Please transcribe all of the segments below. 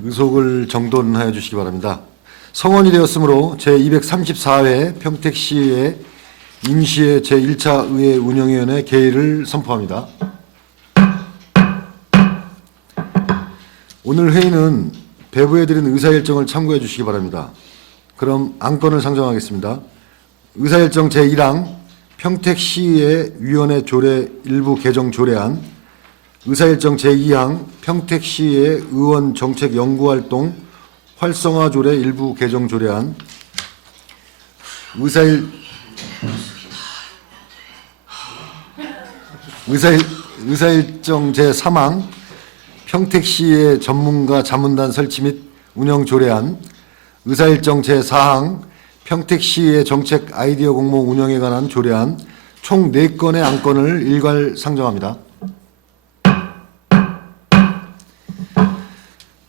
의속을 정돈하여 주시기 바랍니다. 성원이 되었으므로 제234회 평택시의 임시의 제1차 의회 운영위원회 개의를 선포합니다. 오늘 회의는 배부해드린 의사일정을 참고해 주시기 바랍니다. 그럼 안건을 상정하겠습니다. 의사일정 제1항 평택시의 위원회 조례 일부 개정 조례안, 의사일정 제2항 평택시의 의원 정책 연구활동 활성화 조례 일부 개정 조례안, 의사일정 제3항 평택시의 전문가 자문단 설치 및 운영 조례안, 의사일정 제4항 평택시의 정책 아이디어 공모 운영에 관한 조례안 총 4건의 안건을 일괄 상정합니다.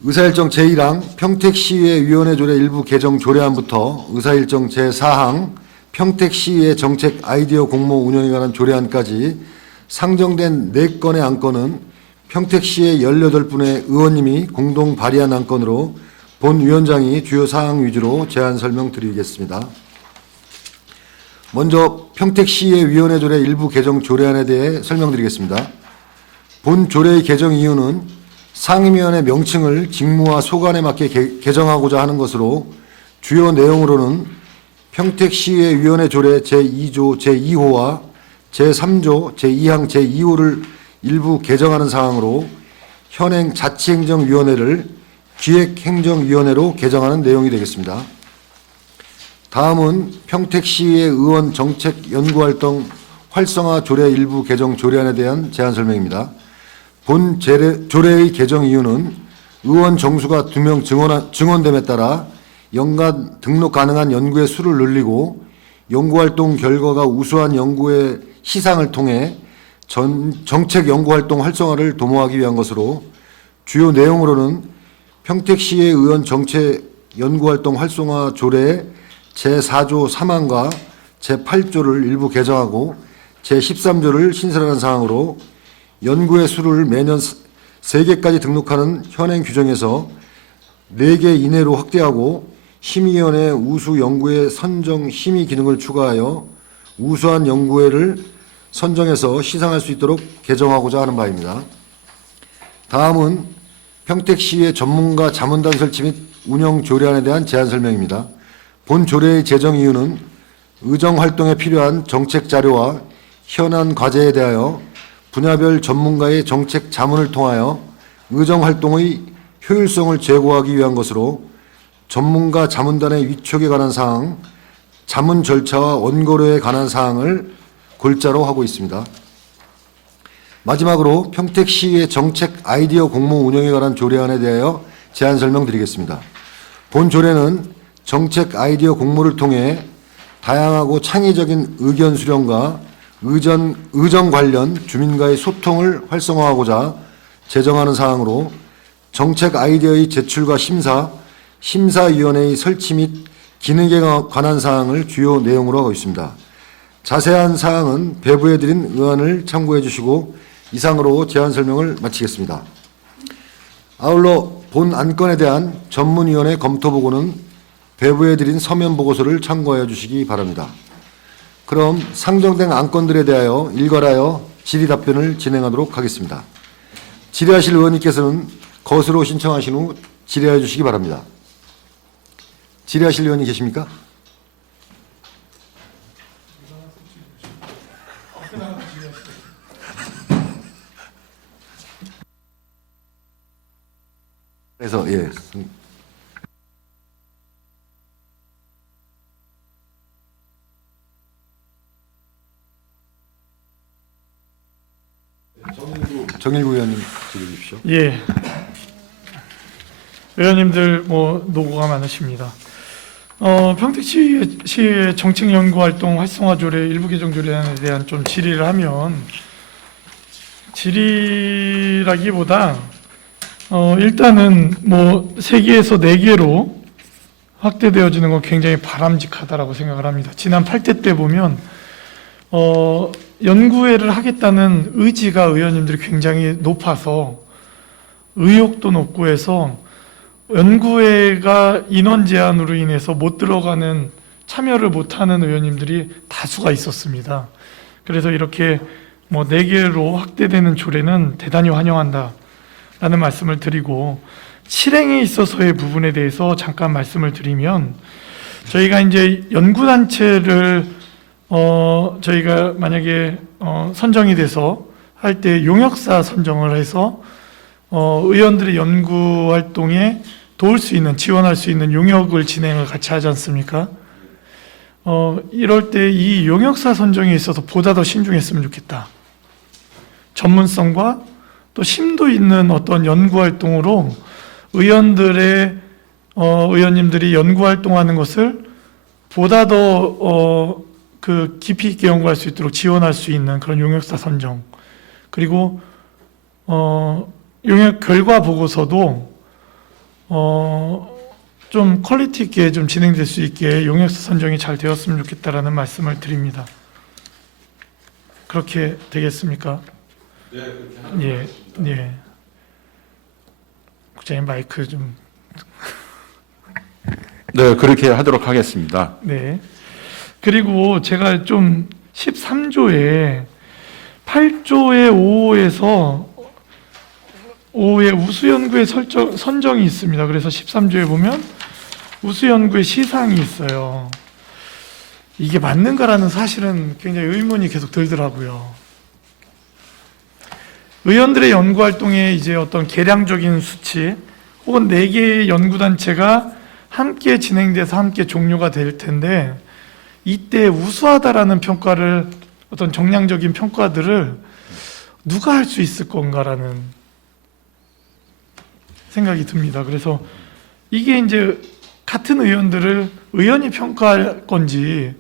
의사일정 제1항 평택시의 위원회 조례 일부 개정 조례안부터 의사일정 제4항 평택시의 정책 아이디어 공모 운영에 관한 조례안까지 상정된 4건의 안건은 평택시의 18분의 의원님이 공동 발의한 안건으로 본 위원장이 주요 사항 위주로 제안 설명드리겠습니다. 먼저 평택시의 위원회 조례 일부 개정 조례안에 대해 설명드리겠습니다. 본 조례의 개정 이유는 상임위원회 명칭을 직무와 소관에 맞게 개정하고자 하는 것으로 주요 내용으로는 평택시의 위원회 조례 제2조 제2호와 제3조 제2항 제2호를 일부 개정하는 사항으로 현행 자치행정위원회를 기획행정위원회로 개정하는 내용이 되겠습니다. 다음은 평택시의 의원 정책 연구활동 활성화 조례 일부 개정 조례안에 대한 제안 설명입니다. 본 조례의 개정 이유는 의원 정수가 2명 증원됨에 따라 연간 등록 가능한 연구의 수를 늘리고 연구활동 결과가 우수한 연구의 시상을 통해 정책 연구활동 활성화를 도모하기 위한 것으로 주요 내용으로는 평택시의 의원 정책 연구활동 활성화 조례 제4조 3항과 제8조를 일부 개정하고 제13조를 신설하는 사항으로 연구의 수를 매년 3개까지 등록하는 현행 규정에서 4개 이내로 확대하고 심의위원회 우수 연구회 선정 심의 기능을 추가하여 우수한 연구회를 선정해서 시상할 수 있도록 개정하고자 하는 바입니다. 다음은 평택시의 전문가 자문단 설치 및 운영 조례안에 대한 제안 설명입니다. 본 조례의 제정 이유는 의정 활동에 필요한 정책 자료와 현안 과제에 대하여 분야별 전문가의 정책 자문을 통하여 의정 활동의 효율성을 제고하기 위한 것으로 전문가 자문단의 위촉에 관한 사항, 자문 절차와 원고료에 관한 사항을 골자로 하고 있습니다. 마지막으로 평택시의 정책 아이디어 공모 운영에 관한 조례안에 대하여 제안 설명드리겠습니다. 본 조례는 정책 아이디어 공모를 통해 다양하고 창의적인 의견 수렴과 의정 관련 주민과의 소통을 활성화하고자 제정하는 사항으로 정책 아이디어의 제출과 심사위원회의 설치 및 기능에 관한 사항을 주요 내용으로 하고 있습니다. 자세한 사항은 배부해드린 의안을 참고해 주시고 이상으로 제안 설명을 마치겠습니다. 아울러 본 안건에 대한 전문위원회 검토보고는 배부해드린 서면 보고서를 참고하여 주시기 바랍니다. 그럼 상정된 안건들에 대하여 일괄하여 질의 답변을 진행하도록 하겠습니다. 질의하실 의원님께서는 거수로 신청하신 후 질의하여 주시기 바랍니다. 질의하실 의원이 계십니까? 그래서 예. 정일구 의원님 질의 주십시오. 예. 의원님들 노고가 많으십니다. 평택시의 정책연구활동 활성화 조례 일부 개정 조례안에 대한 좀 질의를 하면 질의라기보다 일단은 3개에서 4개로 확대되어지는 건 굉장히 바람직하다라고 생각을 합니다. 지난 8대 때 보면 연구회를 하겠다는 의지가 의원님들이 굉장히 높아서 의욕도 높고 해서 연구회가 인원 제한으로 인해서 못 들어가는 참여를 못하는 의원님들이 다수가 있었습니다. 그래서 이렇게 뭐 4개로 확대되는 조례는 대단히 환영한다라는 말씀을 드리고, 실행에 있어서의 부분에 대해서 잠깐 말씀을 드리면, 저희가 이제 연구단체를 저희가 만약에 선정이 돼서 할 때 용역사 선정을 해서 의원들의 연구 활동에 도울 수 있는, 지원할 수 있는 용역을 진행을 같이 하지 않습니까? 이럴 때 이 용역사 선정에 있어서 보다 더 신중했으면 좋겠다. 전문성과 또 심도 있는 어떤 연구 활동으로 의원님들이 연구 활동하는 것을 보다 더 그 깊이 있게 연구할 수 있도록 지원할 수 있는 그런 용역사 선정, 그리고 용역 결과 보고서도 좀 퀄리티 있게 좀 진행될 수 있게 용역사 선정이 잘 되었으면 좋겠다라는 말씀을 드립니다. 그렇게 되겠습니까? 네, 그렇게 하는 예, 예. 국장님 마이크 좀. 네, 그렇게 하도록 하겠습니다. 네. 그리고 제가 좀 13조에 8조의 5호에서 5호에 우수연구의 선정이 있습니다. 그래서 13조에 보면 우수연구의 시상이 있어요. 이게 맞는가라는 사실은 굉장히 의문이 계속 들더라고요. 의원들의 연구활동에 이제 어떤 계량적인 수치 혹은 4개의 연구단체가 함께 진행돼서 함께 종료가 될 텐데, 이때 우수하다라는 평가를, 어떤 정량적인 평가들을 누가 할 수 있을 건가라는 생각이 듭니다. 그래서 이게 이제 같은 의원들을 의원이 평가할 건지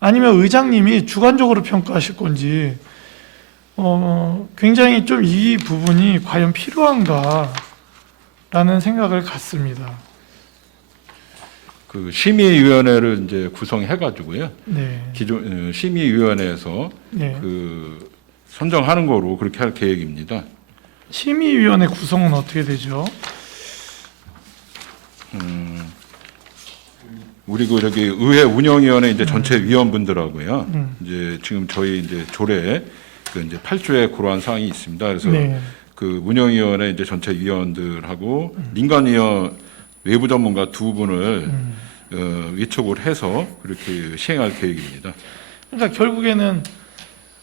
아니면 의장님이 주관적으로 평가하실 건지 굉장히 좀 이 부분이 과연 필요한가라는 생각을 갖습니다. 그 심의위원회를 이제 구성해가지고요. 네. 기존 심의위원회에서 네. 그 선정하는 거로 그렇게 할 계획입니다. 심의위원회 구성은 어떻게 되죠? 우리 그 저기 의회 운영위원회 이제 전체 위원분들하고요. 이제 지금 저희 이제 조례에 그 이제 8조에 그러한 사항이 있습니다. 그래서 네. 그 운영위원회 이제 전체 위원들하고 민간위원 외부 전문가 2분을 위촉을 해서 그렇게 시행할 계획입니다. 그러니까 결국에는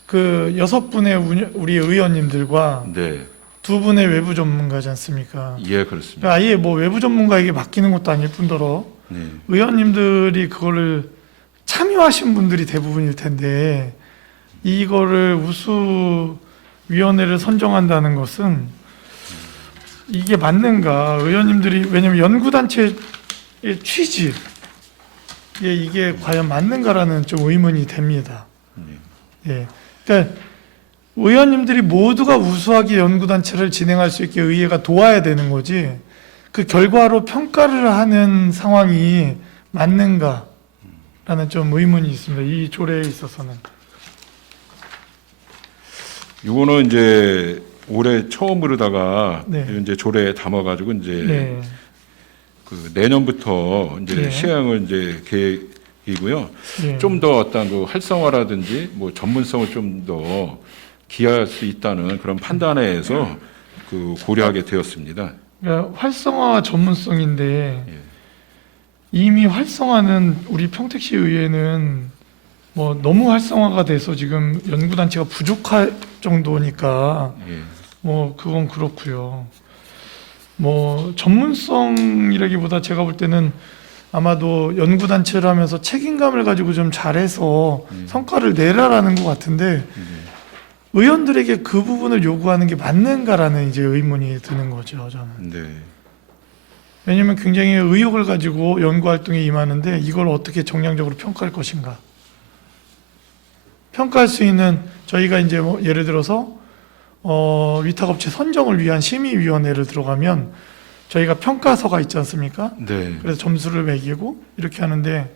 그 6분의 우리 의원님들과 네, 2분의 외부 전문가지 않습니까? 예, 그렇습니다. 그러니까 아예 뭐 외부 전문가에게 맡기는 것도 아닐 뿐더러 네, 의원님들이 그거를 참여하신 분들이 대부분일 텐데, 이거를 우수위원회를 선정한다는 것은 이게 맞는가? 의원님들이, 왜냐면 연구단체의 취지, 이게 과연 맞는가라는 좀 의문이 됩니다. 예. 그러니까 의원님들이 모두가 우수하게 연구단체를 진행할 수 있게 의회가 도와야 되는 거지, 그 결과로 평가를 하는 상황이 맞는가라는 좀 의문이 있습니다. 이 조례에 있어서는. 이거는 이제 올해 처음으로다가 네. 이제 조례에 담아가지고 이제 네. 그 내년부터 이제 네. 시행을 이제 계획이고요. 예. 좀 더 어떤 그 활성화라든지 뭐 전문성을 좀 더 기할 수 있다는 그런 판단에 의해서 그 고려하게 되었습니다. 그러니까 활성화와 전문성인데, 예. 이미 활성화는 우리 평택시 의회는 뭐 너무 활성화가 돼서 지금 연구단체가 부족할 정도니까 예. 뭐 그건 그렇고요. 뭐 전문성이라기보다 제가 볼 때는 아마도 연구단체를 하면서 책임감을 가지고 좀 잘해서 성과를 내라라는 것 같은데, 의원들에게 그 부분을 요구하는 게 맞는가라는 이제 의문이 드는 거죠, 저는. 네. 왜냐하면 굉장히 의욕을 가지고 연구활동에 임하는데 이걸 어떻게 정량적으로 평가할 것인가. 평가할 수 있는, 저희가 이제 뭐 예를 들어서 위탁업체 선정을 위한 심의위원회를 들어가면 저희가 평가서가 있지 않습니까? 네. 그래서 점수를 매기고 이렇게 하는데,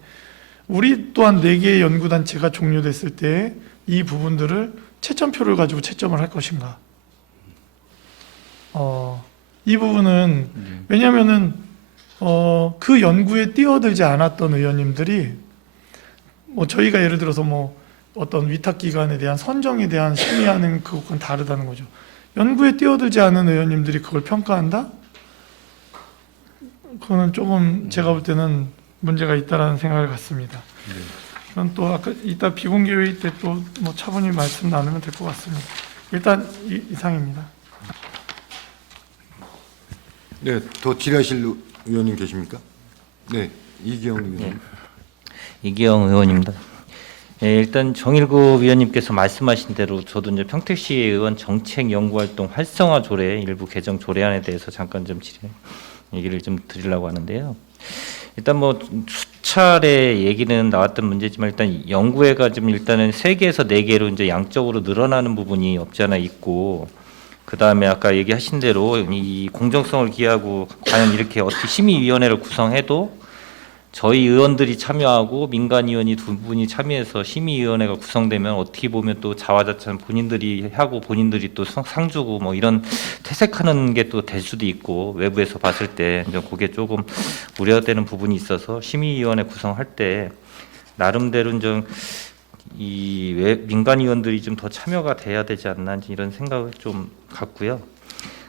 우리 또한 4개의 연구단체가 종료됐을 때 이 부분들을 채점표를 가지고 채점을 할 것인가. 이 부분은 왜냐하면은 그 연구에 뛰어들지 않았던 의원님들이 뭐 저희가 예를 들어서 뭐 어떤 위탁기관에 대한 선정에 대한 심의하는 그것과는 다르다는 거죠. 연구에 뛰어들지 않은 의원님들이 그걸 평가한다? 그거는 조금 제가 볼 때는 문제가 있다라는 생각을 갖습니다. 그건 또 아까 이따 비공개 회의 때 또 뭐 차분히 말씀 나누면 될 것 같습니다. 일단 이상입니다. 네, 더 질의하실 의원님 계십니까? 네, 이기영 의원님. 이기영 의원입니다. 예, 일단 정일국 위원님께서 말씀하신 대로 저도 이제 평택시의 의원 정책 연구활동 활성화 조례 일부 개정 조례안에 대해서 잠깐 좀 얘기를 좀 드리려고 하는데요. 일단 뭐 수차례 얘기는 나왔던 문제지만 일단 연구회가 좀 일단은 3개에서 4개로 이제 양적으로 늘어나는 부분이 없지 않아 있고, 그 다음에 아까 얘기하신 대로 이 공정성을 기하고 과연 이렇게 어떻게 심의위원회를 구성해도 저희 의원들이 참여하고 민간 의원이 2분이 참여해서 심의위원회가 구성되면 어떻게 보면 또 자화자찬 본인들이 하고 본인들이 또 상 주고 뭐 이런 퇴색하는 게 또 될 수도 있고, 외부에서 봤을 때 그게 조금 우려되는 부분이 있어서 심의위원회 구성할 때 나름대로 좀 이 민간 의원들이 좀 더 참여가 돼야 되지 않나 이런 생각을 좀 갖고요.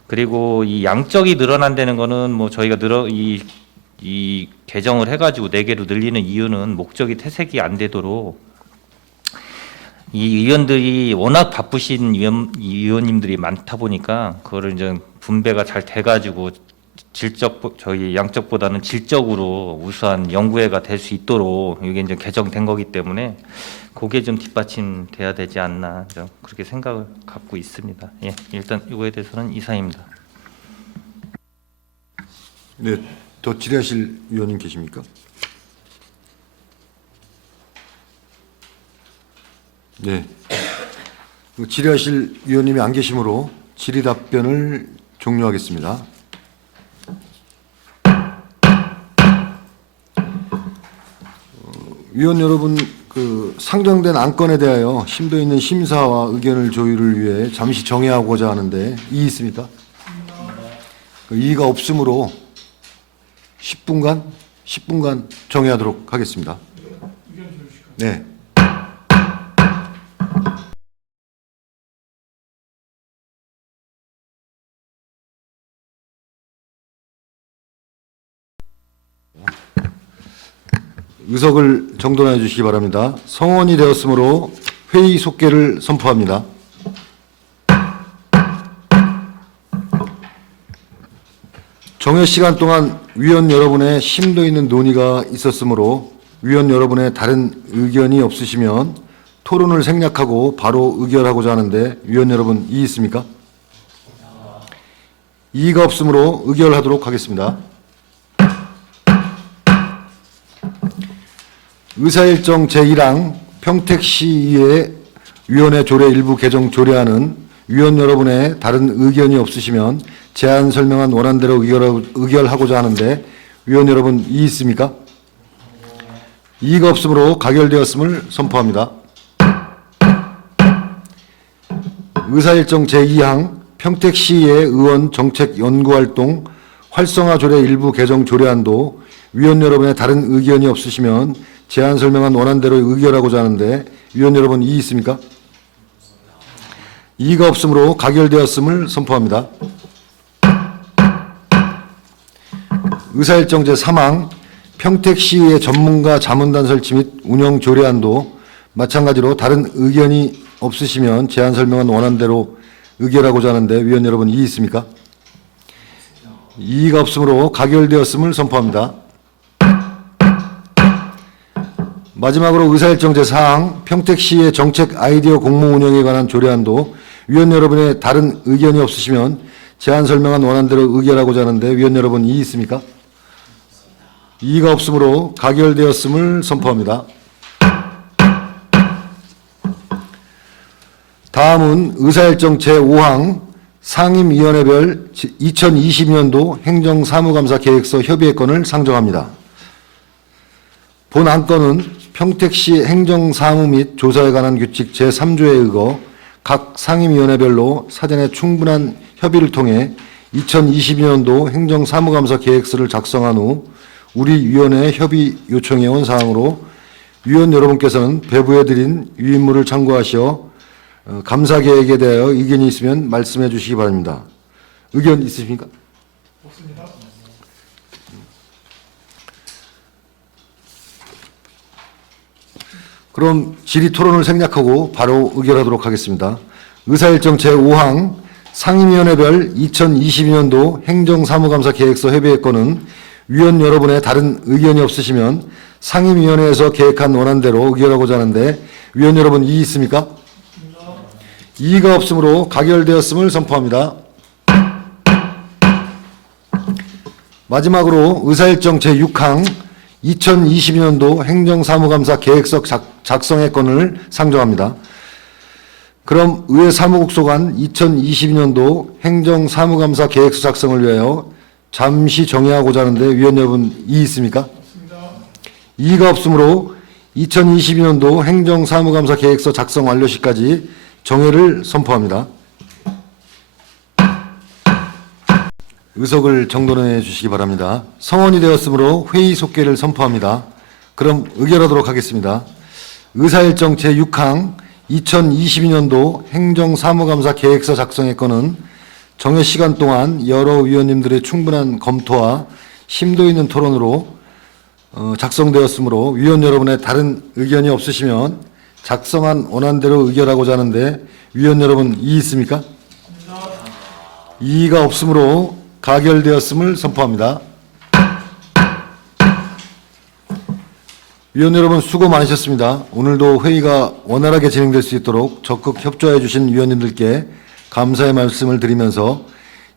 그리고 이 양적이 늘어난다는 거는 뭐 저희가 이 개정을 해가지고 4개로 늘리는 이유는 목적이 퇴색이 안 되도록 이 의원들이 워낙 바쁘신 의원님들이 많다 보니까 그거를 이제 분배가 잘 돼가지고 저희 양적보다는 질적으로 우수한 연구회가 될 수 있도록 이게 이제 개정된 거기 때문에 그게 좀 뒷받침돼야 되지 않나 그렇게 생각을 갖고 있습니다. 예, 일단 이거에 대해서는 이상입니다. 네, 더 질의하실 의원님 계십니까? 네. 질의하실 의원님이 안 계시므로 질의 답변을 종료하겠습니다. 위원 여러분, 상정된 안건에 대하여 심도 있는 심사와 의견을 조율을 위해 잠시 정회하고자 하는데 이의 있습니까? 이의가 없으므로 10분간 정회하도록 하겠습니다. 네. 의석을 정돈해 주시기 바랍니다. 성원이 되었으므로 회의 속개를 선포합니다. 정회 시간 동안 위원 여러분의 심도 있는 논의가 있었으므로 위원 여러분의 다른 의견이 없으시면 토론을 생략하고 바로 의결하고자 하는데 위원 여러분 이의 있습니까? 이의가 없으므로 의결하도록 하겠습니다. 의사일정 제1항 평택시의회 위원회 조례 일부 개정 조례안은 위원 여러분의 다른 의견이 없으시면 제안 설명한 원안대로 의결하고자 하는데 위원 여러분 이의 있습니까? 이의가 없으므로 가결되었음을 선포합니다. 의사일정 제2항 평택시의회 의원 정책 연구활동 활성화 조례 일부 개정 조례안도 위원 여러분의 다른 의견이 없으시면 제안 설명한 원안대로 의결하고자 하는데 위원 여러분 이의 있습니까? 이의가 없으므로 가결되었음을 선포합니다. 의사일정 제3항 평택시의 전문가 자문단 설치 및 운영 조례안도 마찬가지로 다른 의견이 없으시면 제안 설명한 원안대로 의결하고자 하는데 위원 여러분 이의 있습니까? 이의가 없으므로 가결되었음을 선포합니다. 마지막으로 의사일정 제4항 평택시의 정책 아이디어 공모 운영에 관한 조례안도 위원 여러분의 다른 의견이 없으시면 제안 설명한 원안대로 의결하고자 하는데 위원 여러분 이의 있습니까? 이의가 없으므로 가결되었음을 선포합니다. 다음은 의사일정 제5항 상임위원회별 2020년도 행정사무감사 계획서 협의의 건을 상정합니다. 본 안건은 평택시 행정사무 및 조사에 관한 규칙 제3조에 의거 각 상임위원회별로 사전에 충분한 협의를 통해 2022년도 행정사무감사 계획서를 작성한 후 우리 위원회에 협의 요청해온 사항으로 위원 여러분께서는 배부해드린 유인물을 참고하시어 감사 계획에 대하여 의견이 있으면 말씀해 주시기 바랍니다. 의견 있으십니까? 없습니다. 그럼 질의 토론을 생략하고 바로 의결하도록 하겠습니다. 의사일정 제5항 상임위원회별 2022년도 행정사무감사 계획서 협의의 건은 위원 여러분의 다른 의견이 없으시면 상임위원회에서 계획한 원안대로 의결하고자 하는데 위원 여러분 이의 있습니까? 이의가 없으므로 가결되었음을 선포합니다. 마지막으로 의사일정 제6항 2022년도 행정사무감사 계획서 작성의 건을 상정합니다. 그럼 의회 사무국 소관 2022년도 행정사무감사 계획서 작성을 위하여 잠시 정의하고자 하는데 위원 여러분 이의 있습니까? 이의가 없으므로 2022년도 행정사무감사 계획서 작성 완료 시까지 정회를 선포합니다. 의석을 정돈해 주시기 바랍니다. 성원이 되었으므로 회의 속개를 선포합니다. 그럼 의결하도록 하겠습니다. 의사일정 제6항 2022년도 행정사무감사 계획서 작성의 건은 정회 시간 동안 여러 위원님들의 충분한 검토와 심도 있는 토론으로 작성되었으므로 위원 여러분의 다른 의견이 없으시면 작성한 원안대로 의결하고자 하는데 위원 여러분 이의 있습니까? 이의가 없으므로 가결되었음을 선포합니다. 위원 여러분 수고 많으셨습니다. 오늘도 회의가 원활하게 진행될 수 있도록 적극 협조해 주신 위원님들께 감사의 말씀을 드리면서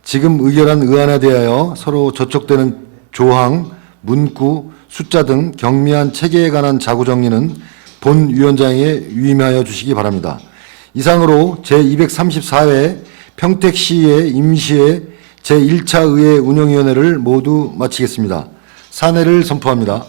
지금 의결한 의안에 대하여 서로 저촉되는 조항, 문구, 숫자 등 경미한 체계에 관한 자구 정리는 본 위원장에 위임하여 주시기 바랍니다. 이상으로 제234회 평택시의 임시회 제1차 의회 운영위원회를 모두 마치겠습니다. 사내를 선포합니다.